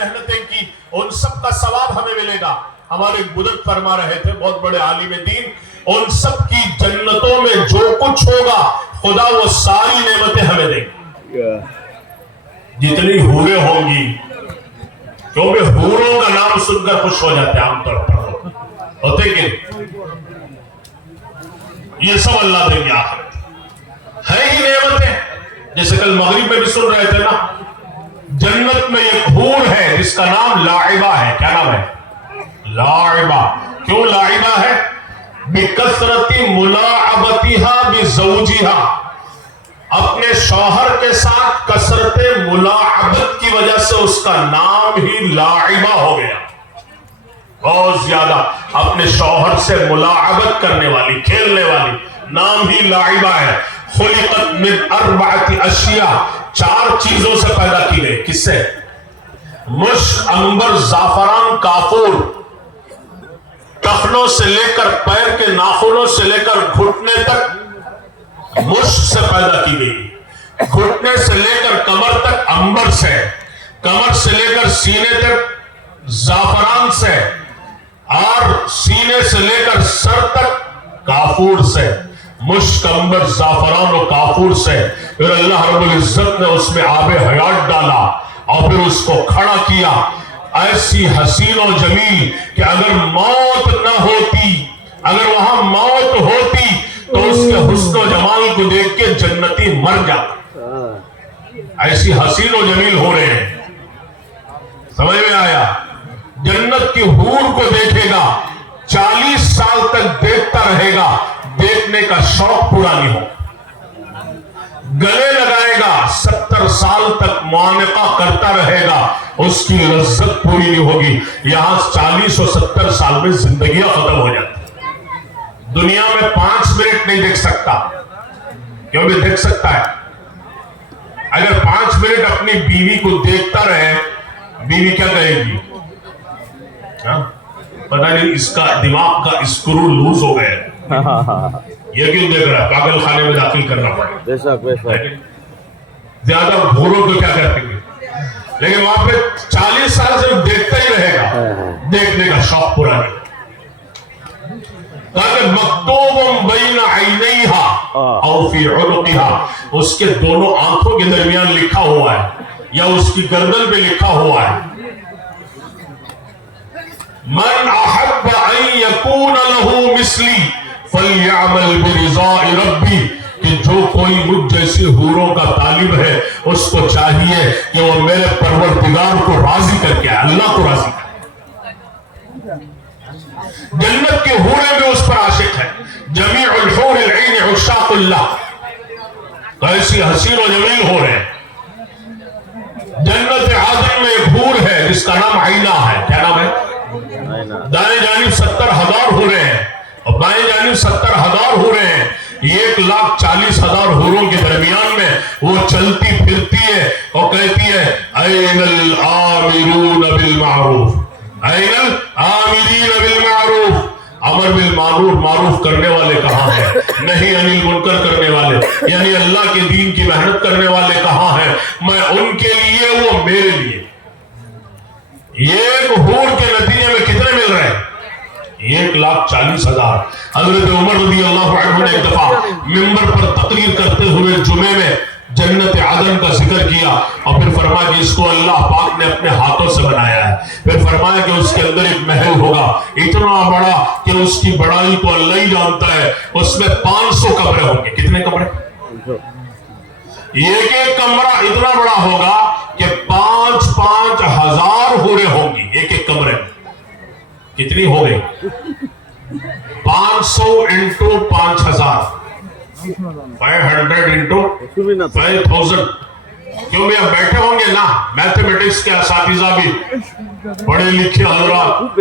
محنتیں کی ان سب کا ثواب ہمیں ملے گا. ہمارے بزرگ فرما رہے تھے, بہت بڑے عالم دین, ان سب کی جنتوں میں جو کچھ ہوگا خدا وہ ساری نعمتیں ہمیں دے گا. جتنی حوریں ہوں گی, کیونکہ حوروں کا نام سن کر خوش ہو جاتے ہیں عام طور پر ہوتے کہ یہ سب اللہ دیں گے. آخرت ہے ہی نعمتیں. جیسے کل مغرب میں بھی سن رہے تھے نا, جنت میں ایک حور ہے جس کا نام لاعبہ ہے. کیا نام ہے؟ لاعبہ. کیوں لاعبہ ہے؟ بکثرت ملاعبتها بزوجها, اپنے شوہر کے ساتھ کثرت ملاعبت کی وجہ سے اس کا نام ہی لاعبہ ہو گیا. بہت زیادہ اپنے شوہر سے ملاعبت کرنے والی, کھیلنے والی, نام ہی لاعبہ ہے. خلقت من اربعۃ اشیاء, 4 چیزوں سے پیدا کی گئی. کس سے؟ مشک, عنبر, زعفران, کافور. ٹخنوں سے لے کر پیر کے ناخنوں سے لے کر گھٹنے تک مشک سے پیدا کی گئی. گھٹنے سے لے کر کمر تک عنبر سے, کمر سے لے کر سینے تک زعفران سے, اور سینے سے لے کر سر تک کافور سے. مشک, عنبر, زعفران اور کافور سے. پھر اللہ رب العزت نے اس میں آب حیات ڈالا اور پھر اس کو کھڑا کیا ایسی حسین و جمیل کہ اگر موت نہ ہوتی, اگر وہاں موت ہوتی تو اس کے حسن و جمال کو دیکھ کے جنتی مر جاتا. ایسی حسین و جمیل ہو رہے ہیں. سمجھ میں آیا؟ جنت کی حور کو دیکھے گا 40 سال تک دیکھتا رہے گا, دیکھنے کا شوق پورا نہیں ہو. گلے لگائے گا 70 سال تک معانقہ کرتا رہے گا, اس کی لذت پوری نہیں ہوگی. یہاں 40 و 70 سال میں زندگیاں ختم ہو جاتی. دنیا میں 5 منٹ نہیں دیکھ سکتا. کیوں بھی دیکھ سکتا ہے؟ اگر 5 منٹ اپنی بیوی کو دیکھتا رہے, بیوی کیا کہے گی؟ پتہ نہیں اس کا دماغ کا اسکرو لوز ہو گیا, یہ کیوں دیکھ رہا ہے, پاگل خانے میں داخل کرنا پڑے. زیادہ بھوروں کو کیا کرتے ہیں, لیکن وہاں پہ 40 سال سے دیکھتا ہی رہے گا, دیکھنے کا شوق پورا نہیں. مکتوب بین عینیہا او فی عنقہا, اس کے دونوں آنکھوں کے درمیان لکھا ہوا ہے یا اس کی گردن پہ لکھا ہوا ہے, من احب ان یکون لہ مثلی فلیعمل برضاء ربی, کہ جو کوئی مجھ جیسی حوروں کا طالب ہے اس کو چاہیے کہ وہ میرے پروردگار کو راضی کر کے آئے, اللہ کو راضی کر. جنت کے حوریں بھی اس پر عاشق ہیں. جمیع الحور العین عشاق اللہ, ایسی حسین و جمیل ہو رہے ہیں. جنت عدن میں ایک حور ہے جس کا نام عینہ ہے. کیا نام ہے؟ دائیں جانب 70,000 ہو رہے ہیں اور بائیں جانب 70,000 ہو رہے ہیں. 1,40,000 حوروں کے درمیان میں وہ چلتی پھرتی ہے اور کہتی ہے این الآمرون بالمعروف, این الآمرین بالمعروف. امر بالمعروف, معروف کرنے والے کہاں ہیں؟ نہیں عن المنکر کرنے والے, یعنی اللہ کے دین کی محنت کرنے والے کہاں ہیں؟ میں ان کے لیے, وہ میرے لیے. ایک حور کے نتیجے میں کتنے مل رہے ہیں؟ 1,40,000. حضرت عمر رضی اللہ عنہ نے ایک دفعہ منبر پر تقریر کرتے ہوئے جمعے میں جنت عدن کا ذکر کیا اور پھر فرمایا کہ اس کو اللہ پاک نے اپنے ہاتھوں سے بنایا ہے. پھر فرمایا کہ اس کے اندر ایک محل ہوگا اتنا بڑا کہ اس کی بڑائی کو اللہ ہی جانتا ہے. اس میں 500 کمرے ہوں گے. کتنے کمرے؟ ایک کمرہ اتنا بڑا ہوگا کہ 5,000 حوریں ہوں گی ایک ایک کمرے میں. کتنی ہو گئی؟ 500 انٹو 5,000, 500 انٹو 5,000. کیوں بھی اب بیٹھے ہوں گے نا میتھمیٹکس کے اساتذہ بھی, پڑھے لکھے حضرات,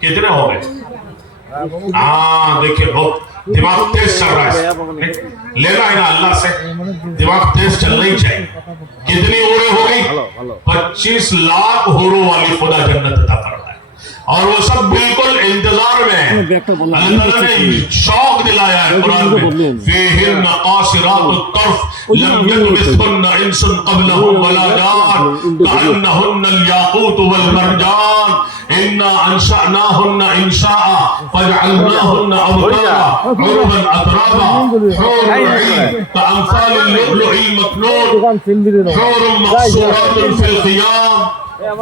کتنے ہو گئے؟ ہاں دیکھیں بہت دماغ تیز چل رہا ہے, لینا ہے نا اللہ سے, دماغ تیز چلنا ہی چاہیے. کتنی حوریں ہو گئی؟ 25 لاکھ حوروں والی خدا جنت عطا فرمائے, اور وہ سب بالکل انتظار میں ہیں. اللہ تعالیٰ نے شوق شوق دلایا ہے قرآن میں فیہن قاصرات الطرف لم یطمثہن انس قبلہم ولا جان کأنہن الیاقوت والمرجان انا انشأناہن انشاء فجعلناہن ابکارا عربا اترابا حور عین کأمثال اللؤلؤ المكنون حور مقصورات في الخيام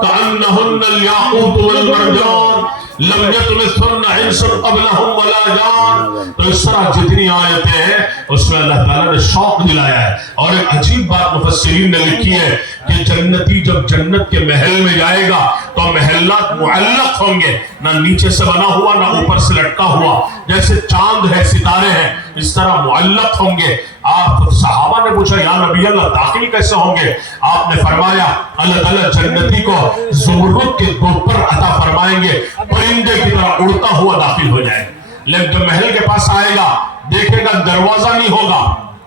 كأنهن الياقوت والمرجان لم يطمثهن انس قبلهم ولا جان. تو اس طرح جتنی آیتیں ہیں اس میں اللہ تعالیٰ نے شوق دلایا ہے. اور ایک عجیب بات مفسرین نے لکھی ہے کہ جنتی جب جنت کے محل میں جائے گا تو محلات معلق ہوں گے, نہ نیچے سے بنا ہوا نہ اوپر سے لٹکا ہوا, جیسے چاند ہے ستارے ہیں اس طرح معلق ہوں گے. آپ صحابہ نے پوچھا یا نبی اللہ داخل کیسے ہوں گے؟ آپ نے فرمایا اللہ تعالیٰ جنتی کو زمرد کے دوپر عطا فرمائیں گے, پرندے کی طرح اڑتا ہوا داخل ہو جائے. لیکن جب محل کے پاس آئے گا دیکھے گا دروازہ نہیں ہوگا,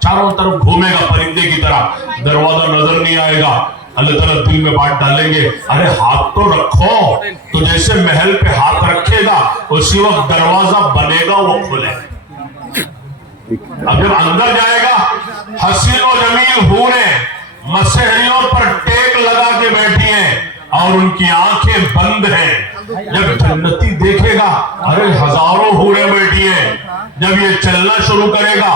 چاروں طرف گھومے گا پرندے کی طرح, دروازہ نظر نہیں آئے گا. اللہ تعالیٰ دل میں بات ڈالیں گے ارے ہاتھ تو رکھو, تو جیسے محل پہ ہاتھ رکھے گا اسی وقت دروازہ بنے گا وہ کھلے گا. اب جب اندر جائے گا حسین و جمیل حوریں مسحریوں پر ٹیک لگا کے بیٹھی ہیں اور ان کی آنکھیں بند ہیں. جب جنتی دیکھے گا ارے ہزاروں حوریں بیٹھی ہیں, جب یہ چلنا شروع کرے گا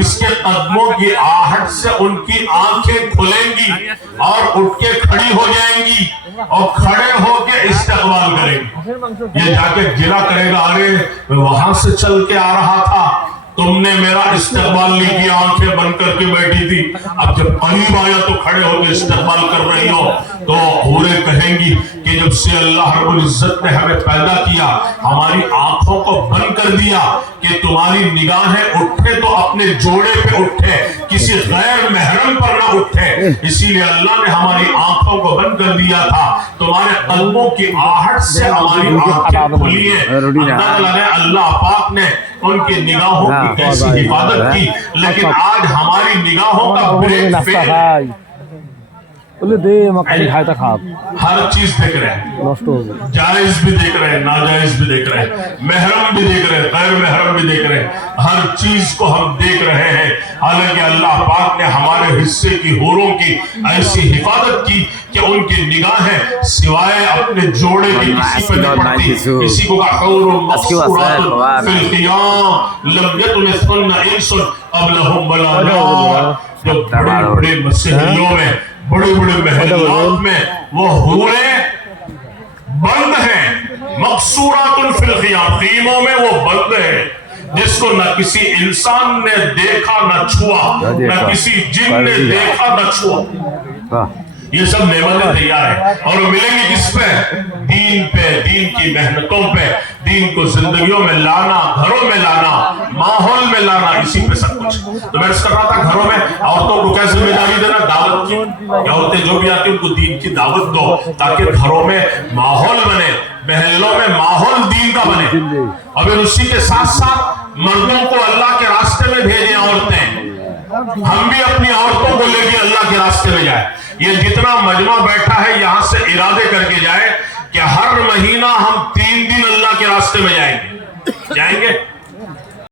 اس کے قدموں کی آہٹ سے ان کی آنکھیں کھلیں گی اور اٹھ کے کھڑی ہو جائیں گی اور کھڑے ہو کے استقبال کریں گی. یہ جا کے گرا کرے گا ارے میں وہاں سے چل کے آ رہا تھا, تم نے میرا استقبال نہیں کیا, آنکھیں بند کر کے بیٹھی تھی, اب جب قریب آیا تو کھڑے ہو کے استقبال کر رہی ہو. تو حوریں کہیں گی کہ جب سے اللہ رب العزت نے ہمیں پیدا کیا ہماری آنکھوں کو بند کر دیا کہ تمہاری نگاہیں اٹھے تو اپنے جوڑے پہ اٹھے, کسی غیر محرم پر نہ اٹھے, اسی لیے اللہ نے ہماری آنکھوں کو بند کر دیا تھا. تمہارے قلبوں کی آہٹ سے ہماری آنکھیں کھلی ہیں. اندازہ لگائیں اللہ پاک نے ان کی نگاہوں کی کیسی حفاظت کی, لیکن آج ہماری نگاہوں کا بریک فیل ہے. ہر چیز دیکھ رہے ہیں, جائز بھی دیکھ رہے ہیں ناجائز بھی دیکھ رہے ہیں, محرم بھی دیکھ رہے ہیں غیر محرم بھی دیکھ رہے ہیں, ہر چیز کو ہم دیکھ رہے ہیں. حالانکہ اللہ پاک نے ہمارے حصے کی حوروں کی ایسی حفاظت کی کہ ان کی نگاہیں سوائے اپنے جوڑے کی کسی پہ نہیں پڑتی. کسی کو کہا حور مقصورات فی الخیام لم یطمثہن انس قبلہم ولا جان. جو بڑے بڑے مسحریوں میں بڑے بڑے محلات میں وہ حوریں بند ہیں, مقصورات فی الخیام, خیموں میں وہ بند ہیں جس کو نہ کسی انسان نے دیکھا نہ چھوا, نہ کسی جن نے دیکھا نہ چھوا. یہ سب نعمتیں تیار ہیں اور ملیں گی کس پہ؟ دین پہ, دین کی محنتوں پہ, دین کو زندگیوں میں لانا, گھروں میں لانا, ماحول میں لانا, اسی پہ سب کچھ. تو میں اس کر رہا تھا گھروں میں عورتوں کو کیا ذمہ داری دینا, دعوت کی. عورتیں جو بھی آتی ہیں ان کو دین کی دعوت دو تاکہ گھروں میں ماحول بنے, محلوں میں ماحول دین کا بنے. اور پھر اسی کے ساتھ ساتھ مردوں کو اللہ کے راستے میں بھیجیں. عورتیں ہم بھی اپنی عورتوں کو لے کے اللہ کے راستے میں جائیں. یہ جتنا مجمع بیٹھا ہے یہاں سے ارادے کر کے جائے کہ ہر مہینہ ہم 3 دن اللہ کے راستے میں جائیں گے.